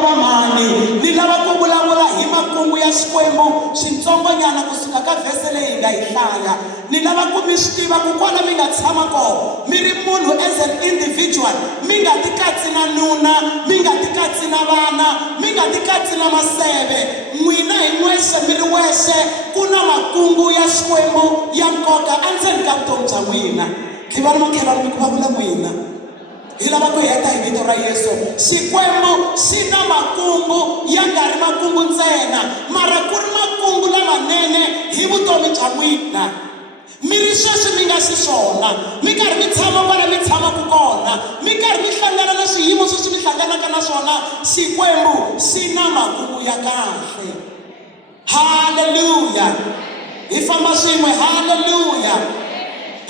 mani ni lava ku vulavula hi makungu ya Xikwembu xitsongonyana kusuka ka vhese leyi nga yi hlaya. Ni lava ku mi swi tiva ku kona mi nga tshama kona mi ri munhu as an individual, mi nga ti katsi na nuna, mi nga ti katsi na vana, mi nga ti katsi na maseve, n'wina hi n'wexe mi ri wexe. Ku na makungu ya Xikwembu ya nkoka endzeni ka vutomi bya n'wina. Khiva ri makhelwani mi ku va vula n'wina hi lava ku heta hi vito ra Yesu. Xikwembu xi na makungu ya nga ri makungu ntsena, mara ku ri makungu lamanene hi vutomi bya n'wina. Mi ri sweswi mi nga xiswona, mi karhi mi tshama kwala mi tshamaku kona, mi karhi mi hlangana na swiyimo sweswi mi hlanganaka na swona. Xikwembu xi na makungu ya kahle. Haleluya! Hi famba swin'we, haleluya!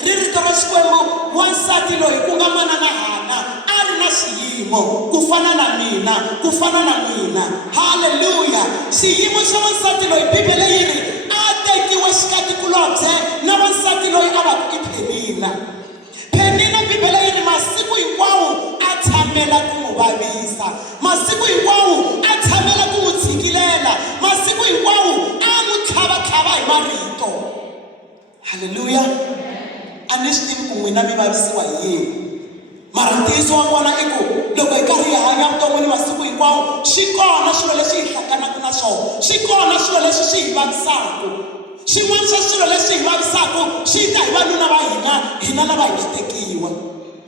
Ri rito ra Xikwembu, wansati loyi ku nga manana Hana a ri na xiyimo ku fana na mina, ku fana na n'wina. Haleluya! Xiyimo xa wansati loyi Bibele yi ri a tekiwe xikatikulobye na wansati loyi a va ku i Phenina. Phenina Bibele yi ri masiku hinkwawo a tshamela ku n'wi vavisa, masiku hinkwawo a tshamela ku n'wi tshikilela, masiku hinkwawo a n'wi tlhavatlhava hi marito. Haleluya! A ni swi tivi ku n'wina mi vavisiwa hi yini, mara ntiyiso wa kona i ku loko hi karhi hi hanya vuton'wini masiku hinkwawo, swi kona swilo leswi hi hlanganaka na swona, swi kona swilo leswi swi hi vavisaka. Xin'wana xa swilo leswi hi vavisaka xi ta hi vanuna va hina, hina lava hi nga tekiwa.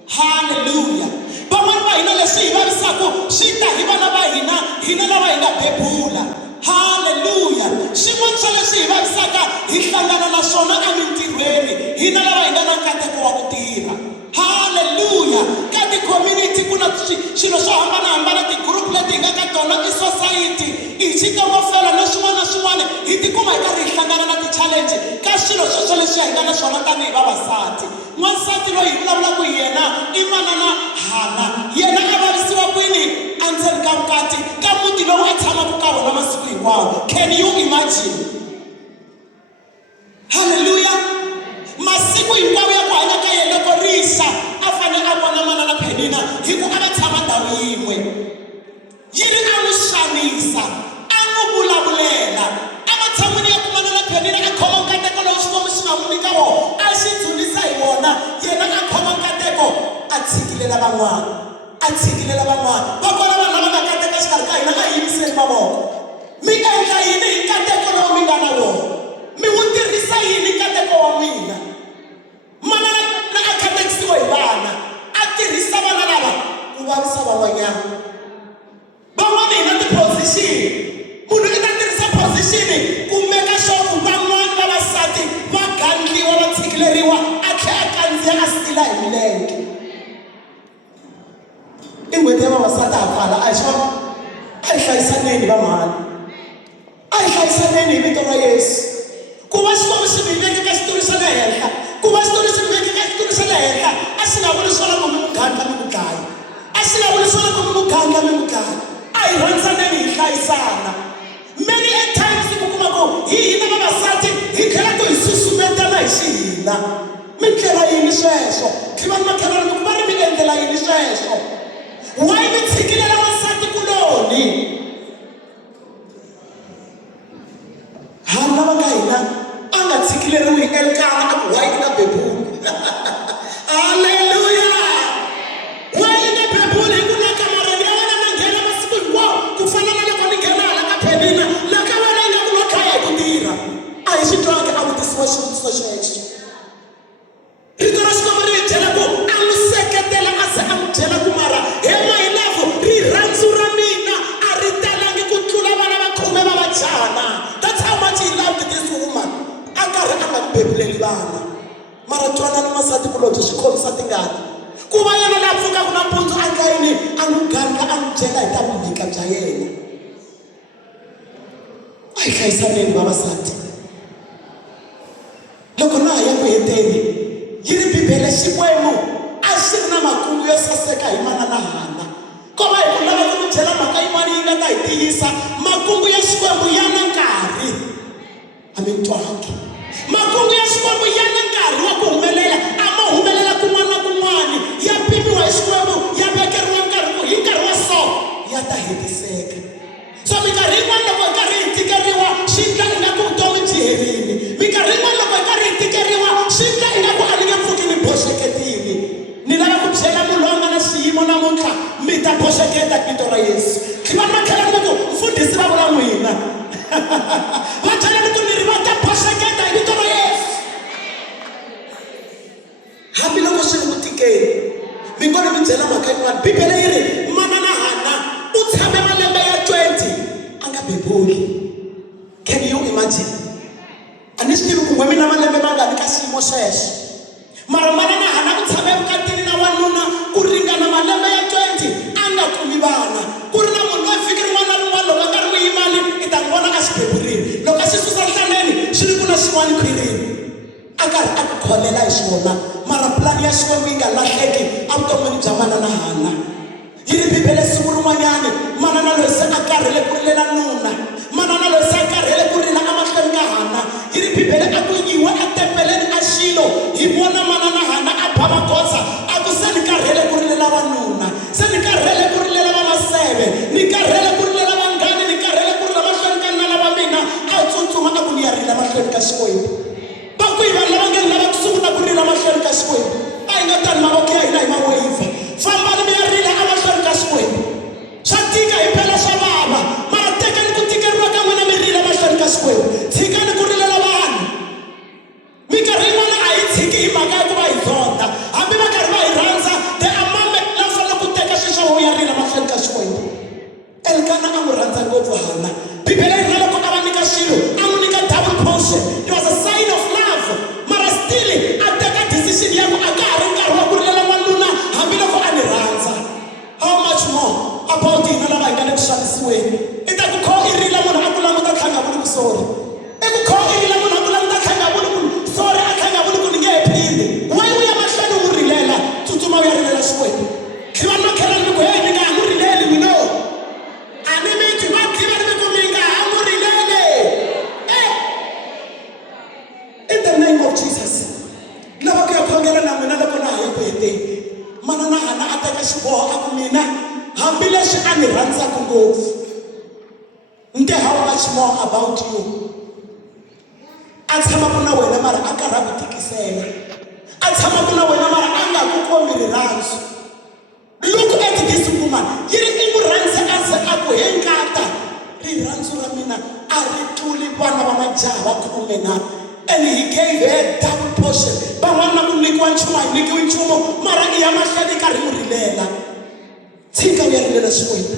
Haleluya! Van'wana va hina leswi hi vavisaka swi ta hi vana va hina, hina lava hi nga bebula. Haleluya! Xin'wana xa leswi hi vavisaka hi hlangana na swona emintirhweni, hina lava hi nga na nkateko wa ku tirha. Haleluya! Ka ti-community ku na swilo swo hambanahambana, ti-group leti hi nga ka tona, i society, i xitokofela na swin'wana na swin'wana. Hi tikuma hi karhi hi hlangana na ti-challenge ka swilo sweswo leswi hi nga na swona tanihi vavasati. N'wansati loyi hi vulavulaka hi yena i manana Hana. Yena a vavisiwa kwini? Endzeni ka vukati ka muti lowu a tshamaka ka wona masiku hinkwawo. Can you imagine? Haleluya! Masiku hinkwawo ya ku hanya ka yena loko rixa a fanele a vona manana Phenina hi ku a va tshama ndhawu yin'we. Yi ri a n'wi xanisa, a n'wi vulavulela, ematshan'wini ya ku manana Phenina a khoma nkateko lowu Xikwembu xi nga n'wi nyika wona, a xi dzunisa hi wona. Yena a khoma nkateko a tshikilela van'wana, a tshikilela van'wana. Va kona vanhu lava nga kateka xikarhi ka hina, a hi yimiseni mavoko. Mi endla yini hi nkateko lowu mi nga na wona? Mi wu tirhisa yini nkateko wa mina? Manana a katekisiwa hi vana, a tirhisa vana lava ku vavisa van'wanyana. Van'wana hi na ti-position, munhu i ta tirhisa position ku meka sure ku van'wana vavasati va gandliwa, va tshikileriwa, a tlhela a kandziya a sila hi milenge. I n'hweti ya vavasati ha pfala, a hi swona? A hi hlayisaneni vamhani, a hi hlayisaneni hi vito ra Yesu. Ku va Xikwembu xi mi veke ka xitori xa le henhla, ku va xitori xi mi veke ka xitori xa le henhla, a xi nga vuli swona ku mi n'wi gandla mi n'wi dlaya, a xi nga vuli swona ku mi n'wi gandla mi n'wi dlaya. A hi rhandsaneni hi hlayisana. Many a times ku kuma ku hi hina vavasati hi tlhela ku hi susumetana hi xihina. Mi tlhela yini sweswo? Khivani makhelwani mi ku va ri mi endlela yini sweswo? Why mi tshikilela wansati kuloni? Hana lava ka hina a nga tshikileriwi hi Elkana a ku why na bebula. Haleluya! Why na bebula hi ku na kamareni ya wena na nghena masiku hinkwawo ku fana na loko ni nghena hala ka Phenina la ka wena yi nga ku lo khaya hi ku tirha. A hi xi twangi a vutisiwa xivutiso xexo. Rito ra Xikwembu ri hi byela ku a n'wi seketela a ze a n'wi byela ku mara he my love, rirhandzu ra mina a ri talangi ku tlula vana va 10 va vajahana. That's how much he loved this woman. A karhi a nga bebuleli vana, mara twanani masati kulobye swi khomisa tingana. Ku va yena la pfukaka nampundzu a nga yini a n'wi ganga a n'wi byela hi ta vunyika bya yena. A hi hlayisaneni vavasati. Loko na ha ya ku heteni, yi ri Bibele Xikwembu a xi ri na makungu yo saseka hi manana Hana. Ko va hi ku lava ku mi byela mhaka yin'wana yi nga ta hi tiyisa. Makungu ya Xikwembu ya na nkarhi, a mi twangi. Makungu ya Xikwembu ya na nkarhi wa ku humelela, a ma humelela kun'wana na kun'wana. Ya pimiwa hi Xikwembu, ya vekeriwa nkarhi ku hi nkarhi wa so ya ta hetiseka. hlayiseka. So minkarhi yin'wana loko hi karhi hi tikeriwa swi endla ingaku vutomi byi herile. Minkarhi yin'wana loko hi karhi hi tikeriwa swi endla ingaku a ni nge pfuki ni boxeketile. Ni lava ku byela munhu loyi a nga na xiyimo namuntlha mi ta boxeketa vito ra Yesu. Khiva ma tlhela ni ku mfundhisi va vula n'wina va byela ni ku ni ri va ta boxeketa hi vito ra Yesu. Hambiloko swi ri ku tikeni mi ngone mi byela mhaka yin'wana. Bibele yi ri manana Hana u tshame malembe ya 20 a nga bebuli. Can you imagine? A ni swi tivi ku n'we mina malembe mangani ka xiyimo sweswo, mara manana Hana u tshame evukatini na wanuna ku ringana malembe ya 20 a nga kumi vana. Ku ri na munhu loyi vhiki rin'wana na rin'wana loko a nga ri n'wi yimali i ta n'wi vona a xi beburile. Loko a xi susa nhlaneni swi ri ku na xin'wana khwirini a karhi a ku kholela hi swona, mara pulani ya Xikwembu yi nga lahleki a vuton'wini bya manana Hana. Yi ri Bibele siku rin'wanyani manana loyi se a karhele ku rilela nuna, manana loyi se a karhele ku rila emahlweni ka Hana. Yi ri Bibele a ku yiwa etempeleni a Shilo hi vona manana Hana a ba magoza a ku se ni karhele ku rilela wanuna, se ni karhele ku rilela vamaseve, ni karhele ku rilela vanghani, ni karhele ku rila mahlweni ka nana va mina. A tsutsuma a ku ni ya rila mahlweni ka Xikwembu. Va ku yi vanhu lava nge lava ku sungula ku rila mahlweni ka Xikwembu a hi nga tani mavoko ya hina hi mawayivha. Fambani mi ya rila emahlweni ka Xikwembu. Swa tika hi phela swa vava, mara tekani ku tikeriwa ka n'wina mi rila mahlweni ka Xikwembu. Tshikani ku rilela vanhu. Minkarhi yin'wana a hi tshiki hi mhaka ya ku va hi zonda, hambi va karhi va hi rhandza the amendment la fanele ku teka xi xa ya rila mahlweni ka Xikwembu. Elkana a n'wi rhandza ngopfu Hana. Bibele yi ri loko a va nyika xilo a n'wi nyika double portion. It was a sign of love, mara still a teka decision ya ku a ka ha ri nkarhi wa ku rilela n'wanuna hambiloko a ni rhandza. How much more about hina lava hi nga le ku xanisiweni? I ta ku kho i rila munhu a ku languta a kha nga vuli ku sorry. I ku kho i rila munhu a ku languta a kha nga vuli ku sorry, a kha nga vuli ku ni nge he phindi. Why u ya mahlweni u n'wi rilela? Tsutsuma u ya rilela Xikwembu. Khiva no khela ni ku hey mi nga ha n'wi rileli mi no. A ni mi twi va tiva ni mi ku mi nga ha n'wi rileli. In the name of Jesus. Lava ku ya khongela na n'wina loko na ha ya ku heteni, manana Hana a teka xiboho a ku mina hambileswi a ni rhandzaka ngopfu nte how much more about you. A tshamaku na wena mara a karhi a ku tikisela, a tshamaku na wena mara a nga ku kombi rirhandzu. Look at this woman. Yi ri i n'wi rhandze a ze a ku he nkata rirhandzu ra mina a ri tluli vana va majaha va 10 and he gave her double portion. Van'wana na ku nyikiwa nchumu a hi nyikiwi nchumu, mara i ya mahlweni karhi n'wi rilela. Tshika u ya rilela Xikwembu.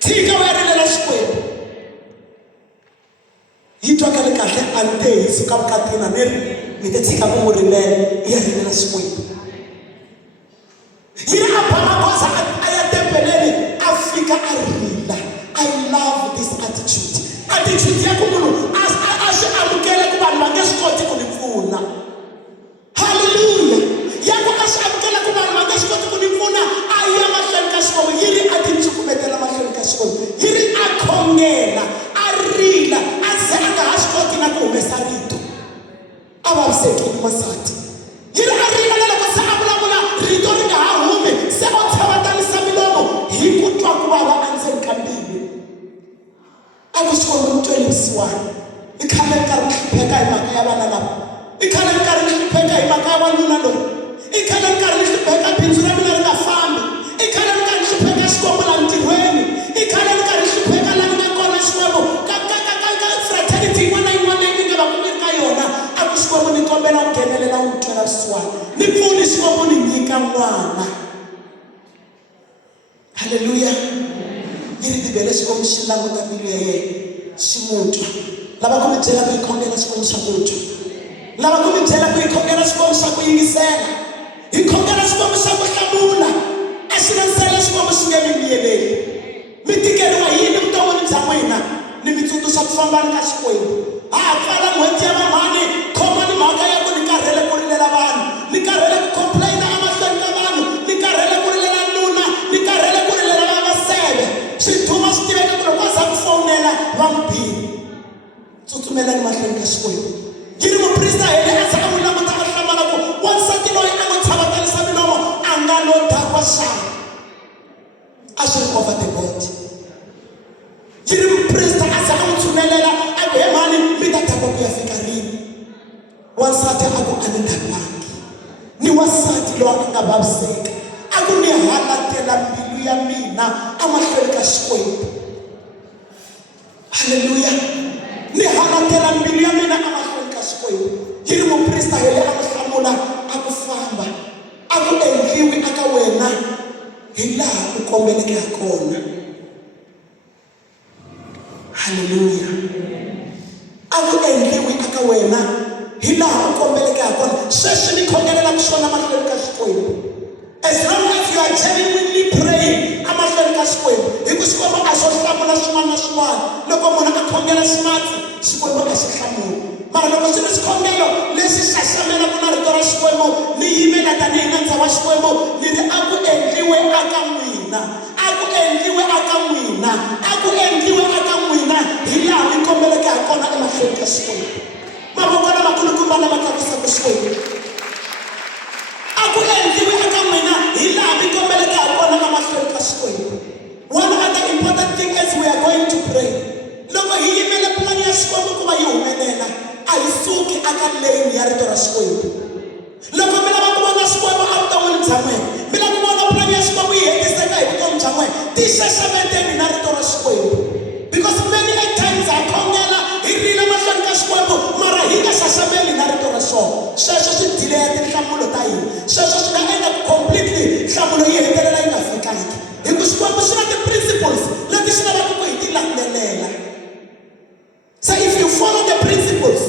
Tshika u ya rilela Xikwembu. Yi twa ka ri kahle a ni te hi suka vukatini ni ri ni te tshika ku n'wi rilela, i ya rilela Xikwembu. Yi ri a ba magoza a ya tempeleni a fika a rila. I love this attitude. Attitude ya ku munhu a swi amukela ku vanhu va nge swi koti ku ni pfuna. Hallelujah. Ya ku a swi amukela ku vanhu va nge swi koti ku ni pfuna a ya mahlweni ka Xikwembu. Yi ri a ti cukumetela mahlweni ka Xikwembu. Yi ri a khongela a rila a ze a nga ha swi koti na ku humesa rito. A vavisekile n'wansati. Yi ri a rila na loko se a vulavula rito ri nga ha humi, se o tshavatanisa milomo hi ku twa ku vava endzeni ka mbilu. A ku Xikwembu ni twele vusiwana. I khale ni karhi ni hlupheka hi mhaka ya vana lava. I khale ni karhi ni hlupheka hi mhaka ya wanuna loyi. I khale ni karhi ni hlupheka bindzu ra mina ri nga fambi. I khale ni karhi ni hlupheka Xikwembu laha ntirhweni. I khale ni karhi ni hlupheka laha ni nga kona Xikwembu ka fraternity yin'wana na yin'wana leyi mi nga va ku mi ri ka yona. A ku Xikwembu ni kombela u nghenelela u ni twela vusiwana. Ni pfuni Xikwembu ni nyika n'wana. Hallelujah. Yi ri Bibele Xikwembu xi languta mbilu ya yena xi n'wi twa. Lava ku mi byela ku hi khongela Xikwembu xa ku twa. Lava ku mi byela ku hi khongela Xikwembu xa ku yingisela. Hi khongela Xikwembu xa ku hlamula. A xi landzela Xikwembu xi nge mi miyeleli. Mi tikeriwa hi yini vuton'wini bya n'wina? Ni mi tsundzuxa ku fambani ka Xikwembu. Ha ha pfala n'hweti ya van'wani, khomani mhaka ya ku ni karhele ku rilela vanhu, ni karhele ku complain-a emahlweni ka vanhu, ni karhele ku rilela nuna, ni karhele ku rilela vavaseve. Swi duma swi tiveka ku loko a za ku fowunela va n'wi bihi. Tsutsumelani mahlweni ka Xikwembu. Yi ri muprista heli a za a n'wi languta a hlamala ku wansati loyi a n'wi tshavatanisa milomo a nga lo dakwa xana. A swi ri over the body. wasati aku anendabangi ni wasati lo aka nga vaviseka aku ni halatela mbilu ya mina amahlweni ka Xikwembu. Haleluya. Ni halatela mbilu ya mina amahlweni ka Xikwembu. Yi ri muprista yele a n'wi hlamula a ku famba a ku endliwi aka wena hi laha u kombeleke ha kona. Haleluya. A ku endliwi aka wena hi laha u kombeleke ha kona. Sweswi ni khongelelaka swona mahlweni ka Xikwembu. As long as you are genuinely praying amahlweni ka Xikwembu, hi ku Xikwembu a xo hlamula swin'wana na swin'wana. Loko munhu a khongela ximatsi Xikwembu a xi hlamula, mara loko swi ri xikhongelo lexi xaxamelaka na rito ra Xikwembu ni yimela tanihi n'andza wa Xikwembu ni ri a ku endliwe aka n'wina, a ku endliwe aka n'wina, a ku endliwe aka n'wina hi laha mi kombeleke ha kona emahlweni ka Xikwembu. Mavoko lamakulukumba lama tlakusaka Xikwembu. A ku endliwe aka n'wina hi laha mi kombeleke ha kona emahlweni ka Xikwembu. One other important thing as we are going to pray, loko hi yimele plani ya Xikwembu ku va yi humelela a hi suki aka lane ya rito ra Xikwembu. Loko mi lava ku vona Xikwembu evuton'wini bya n'wina, mi lava ku vona plani ya Xikwembu yi hetiseka hi vutomi bya n'wina, tixaxameteni na rito ra Xikwembu. Because many a times ha khongela hi rila mahlweni ka Xikwembu mara hi nga xaxameli na rito ra swona. Sweswo swi dileya tinhlamulo ta hina, sweswo swi nga endla completely nhlamulo yi hetelela yi nga fikangi. Hi ku Xikwembu xi na ti-principles leti xi lavaka ku hi ti landzelela. So if you follow the principles,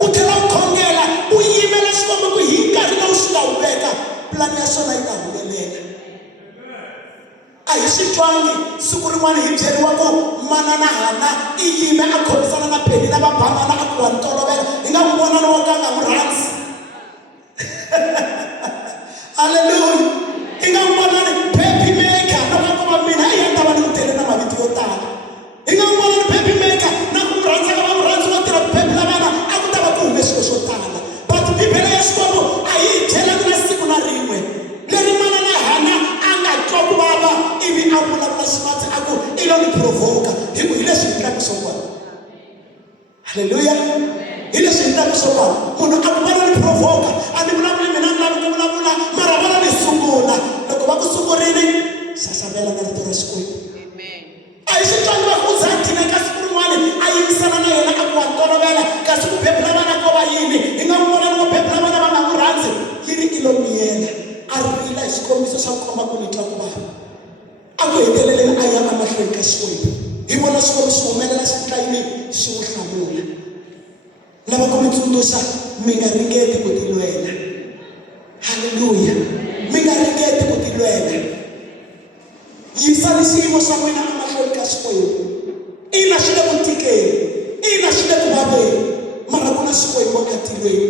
u tlhela u khongela u yimela Xikwembu ku hi nkarhi lowu xi nga wu veka plani ya swona yi ta humelela. A hi swi twangi siku rin'wana hi byeriwa ku manana Hana i yime a khomisana na Penny na vabanana a ku wa ntolovela hi nga n'wi vona lowo ka nga n'wi rhandzi. Haleluya. Hi nga n'wi vona ni baby maker loko ko va mina a yi ta va ni n'wi tele na mavito yo tala. Hi nga n'wi vona ni baby maker na ku n'wi rhandza ka va n'wi rhandzi vo tirha baby la vana a ku ta va ku hume swilo swo tala. But Bibele ya Xikwembu a yi hi byelaka na siku na rin'we leri manana Hana a nga twa ku vava ivi a vulavula ximatsi a ku i lo ni provoka. Hi ku hi leswi hi endlaka swo kona. Haleluya. Hi leswi hi endlaka swo kona. Munhu a ku vona ni provoka a ni vulavuli mina ni lavi ku vulavula mara vona ni sungula. Loko va ku sungurile xaxamela na rito ra Xikwembu. A hi swi twangi va ku za dina ka siku rin'wana a yimisana na yena a ku wa ntolovela kasi ku bebula vana ko va yini. Hi nga n'wi vona loko bebula vana va nga n'wi rhandzi yi ri i lo miyela a rila hi xikombiso xa ku komba ku ni twa ku vava. A ku heteleleni a ya emahlweni ka Xikwembu. Hi vona Xikwembu xi humelela xi endla yini xi n'wi hlamula. Lava ku mi tsundzuxa mi nga ringeti ku tilwela. Haleluya. Mi nga ringeti ku tilwela. Yisani xiyimo xa n'wina emahlweni ka Xikwembu. Ina xi le ku tikeni, ina xi le ku vaveni mara ku na Xikwembu etilweni.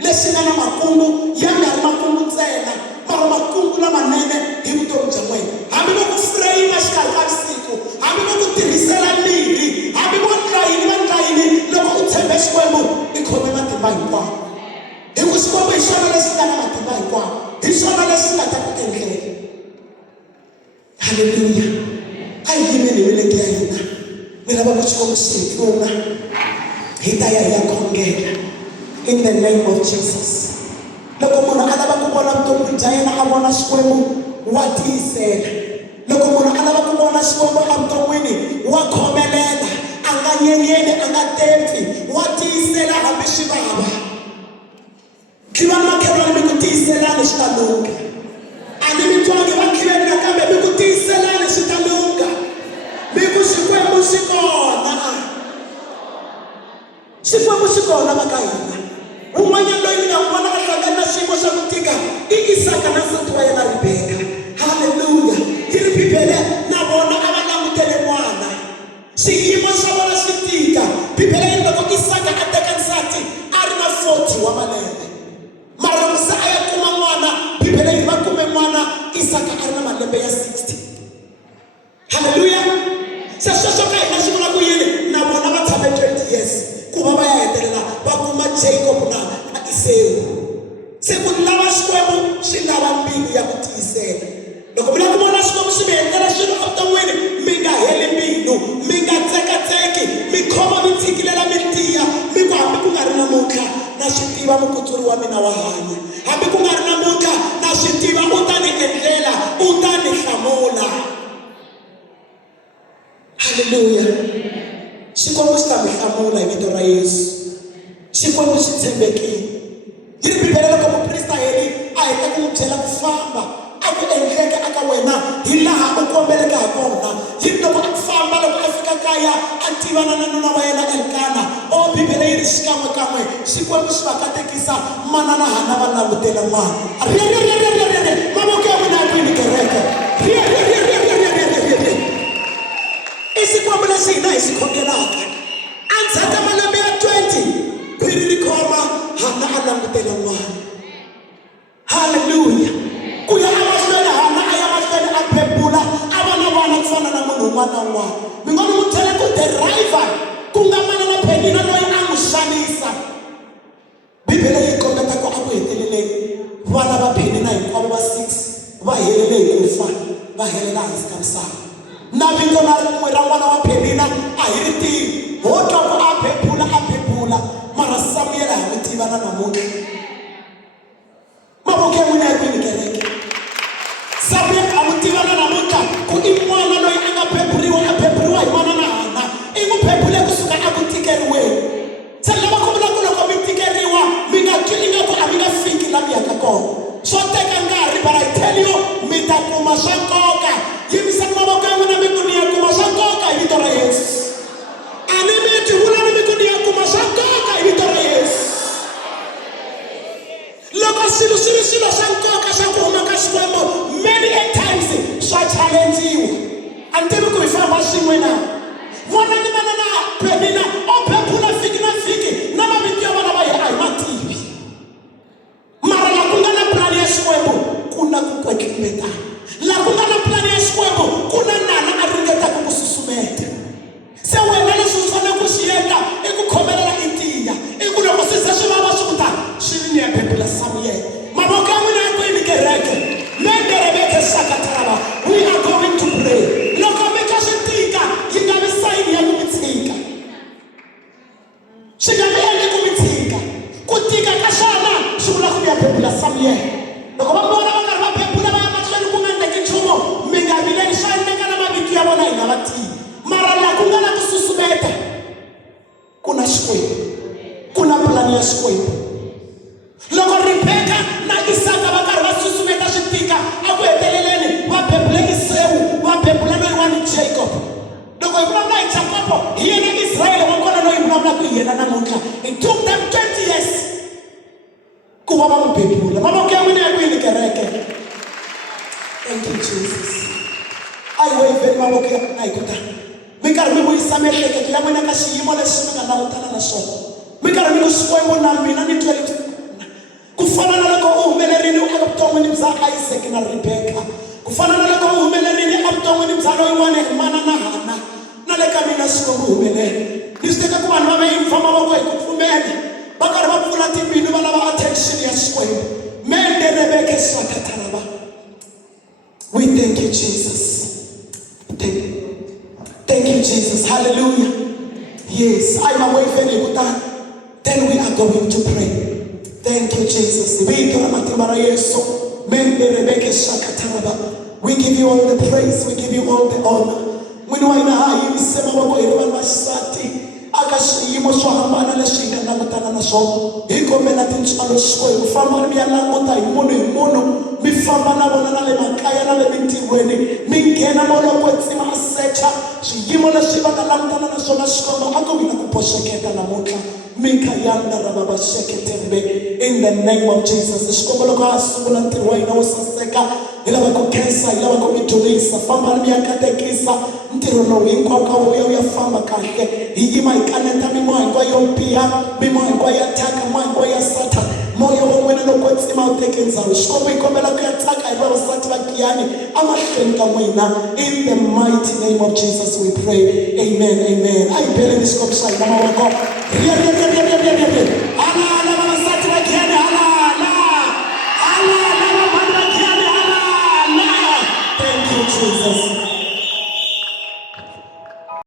Leswi nga na makungu ya nga ri makungu ntsena mara makungu lamanene hi vutomi bya n'wina. Hambi vo ku frame xikarhi ka vusiku, hambi vo ku tirhisela mirhi, hambi vo ndla yini loko u tshembe Xikwembu i khome matimba hinkwawo. Hi ku Xikwembu hi xona lexi nga na matimba hinkwawo, hi xona lexi nga ta ku endlela. Haleluya. A hi yimeni hi milenge ya hina. Ni lava ku Xikwembu xi hi pfuna hi ta ya hi ya khongela in the name of Jesus. Loko munhu a lava ku vona vutomi bya yena a vona Xikwembu wa tiyisela. Loko munhu a lava ku vona Xikwembu evuton'wini wa khomelela, a nga nyenyeli, a nga tempfi, wa tiyisela hambi swi vava. Khivani makhelwani mi ku tiyiselani swi ta lunga. A ni mi twangi vakhiveni nakambe mi ku tiyiselani swi ta lunga. Mi ku Xikwembu xi kona. Xikwembu xi kona va ka hina. Un'wanyana loyi ni nga n'wi vona a hlangana na xiyimo xa ku tika i Isaka na nsati wa yena Rebeka. Haleluya. Yi ri Bibele na vona a va langutele n'wana. Xiyimo xa vona xi tika. Bibele yi loko Isaka a teka nsati a ri na 40 wa malembe. Mara loko se a ya kuma n'wana, Bibele yi va kume n'wana Isaka a ri na malembe ya 60. Haleluya. Se sweswo ka hina swi vula ku yini? Na vona va tshame 20 years ku va va ya hetelela va kuma Jacob na Esau. Se ku lava Xikwembu swi lava mbilu ya ku tiyisela. Loko mi lava ku vona Xikwembu xi mi endlela swilo evuton'wini, mi nga heli mbilu, mi nga tsekatseki, mi khoma mi tshikilela mi tiya, mi ku hambi ku nga ri namuntlha na swi tiva tiva mukutsuri wa mina wa hanya. Hambi ku nga ri namuntlha na swi tiva u ta ni endlela, u ta ni hlamula. Haleluya. Xikwembu xi ta mi hlamula hi vito ra Yesu. Xikwembu xi tshembekile. Yi ri Bibele loko muprista heli a heta ku n'wi byela ku famba, a ku endleke aka wena hi laha u kombeleke ha kona. Yi loko a famba, loko a fika kaya a tivana na nuna wa yena Elkana. O Bibele yi ri xikan'wekan'we Xikwembu xi va katekisa manana Hana va langutela n'wana. Mavoko ya n'wina ya kwini kereke. I Xikwembu lexi hina hi xi khongelaka. Endzhaku ka malembe ya 20 khwiri ri khoma Hana a langutela n'wana. Haleluya. Ku ya emahlweni Hana a ya mahlweni a bebula, a va na vana ku fana na munhu un'wana na un'wana. Mi nga n'wi byela ku driver ku nga manana Penina loyi a n'wi xanisa. Bibele yi kombeta ku a ku heteleleni vana va Penina hinkwavo va 6 va helele hi ku fa, va helela hansi ka misava. Na vito na rin'we ra n'wana wa Penina a hi ri tivi. Ho twa ku a bebula, mara Samuel ha n'wi tiva na namuntlha. Mavoko ya n'wina ya kwini kereke. Samuel a n'wi tiva na namuntlha ku i n'wana loyi a nga beburiwa hi manana Hana. I n'wi bebule kusuka a ku tikeriweni. Se lava ku vula ku loko mi tikeriwa mi nga twi ingaku a mi nga fiki laha mi yaka kona. Swo teka nkarhi, but I tell you mi ta kuma swa nkoka. Yimisani mavoko ya n'wina mi ku ni ya kuma swa nkoka hi vito ra Yesu. A ni mi twi vulani mi ku ni ya kuma swa nkoka hi vito ra Yesu. Loko swilo swi ri swilo swa nkoka swa ku huma ka Xikwembu, many a times swa challengiwa. A ni tivi ku hi famba swin'we na. Vona ni manana Penina o bebula vhiki na vhiki na mavito ya vana va yena a hi ma tivi. Mara laha ku nga na pulani ya Xikwembu ku na ku kwetletana. Laha ku nga na pulani ya Xikwembu ku na nana a ringetaka ku susumeta. Se wena leswi u fanele ku xi endla i ku khomelela i tiya. I ku loko swi ze swi vava swi ku ta swi ri ni ya bebula Samuel. Mavoko ya n'wina ya kwini kereke. Menderebeke Shakataraba. We are going to pray. Loko mi twa swi tika yi nga vi sayini ya ku mi tshika. Swi nga mi endli ku mi tshika. Ku tika ka xona swi vula ku mi ya bebula Samuel. Loko va mi vona va karhi va bebula va ya mahlweni ku nga endleki nchumu, mi nga vileli swa endleka na mavito ya vona hi nga va tivi. Mara laha ku nga na ku susumeta ku na Xikwembu, ku na pulani ya Xikwembu. Loko Rebeka na Isaka va karhi va susumeta swi tika, a ku heteleleni va bebule Esawu, va bebula loyi wa ni Jacob. Loko hi vulavula hi Jacob, hi yena Israyele wa kona loyi hi vulavulaka hi yena namuntlha. It took them 20 years ku va va n'wi bebula. Mavoko ya n'wina ya kwini kereke. Thank you Jesus. A hi waveni mavoko ya n'wina hi ku ta. Mi karhi mi vuyisa miehleketo ya n'wina ka xiyimo lexi mi nga langutana na xona. Mi karhi mi ku Xikwembu na mina ni twele ku fana na loko u humelerile evuton'wini bya Isaac na Rebeka. Ku fana na loko u humelerile evuton'wini bya loyin'wana hi manana Hana. Na le ka mina Xikwembu humelele. Ni swi teka ku vanhu va ve yimfa mavoko hi ku pfumela. Va karhi va pfula timbilu va lava attention ya Xikwembu. Menderebeke Shakataraba. We thank you Jesus. Thank you Jesus. Hallelujah. Yes, I'm away from you. Then we are going to pray. Thank you Jesus. We give you all the praise. We give you all the honor. When we aka xiyimo xo hambana leswi hi nga langutana na swona. Hi kombela tintswalo Xikwembu, famba mi ya languta hi munhu mi famba na vona na le makaya na le mintirhweni, mi nghena molokwetsima a secha swiyimo leswi va nga langutana na swona Xikwembu. A ko vina ku boxeketa namuntlha minka yanda ra baba sheketembe in the name of Jesus. Xikwembu loko a sungula ntirho wa hina wo saseka hi lava ku khensa, hi lava ku mi durhisa, famba mi ya katekisa ntirho lowu hinkwawo ka wu ya famba kahle. Hi yima hi kaneta mimoya hinkwayo yo biha, mimoya hinkwayo ya thyaka, moya hinkwayo ya Satan, moya wa n'wina loko tsima wu teke ndhawu. Xikwembu hi kombela ku ya tsaka hi vavasati va Giyani amahlweni ka n'wina. In the mighty name of Jesus we pray. Amen, amen. A hi beleni Xikwembu xa hina mavoko. Hala vavasati va Giyani, hala mhani va Giyani, hala. Thank you Jesus.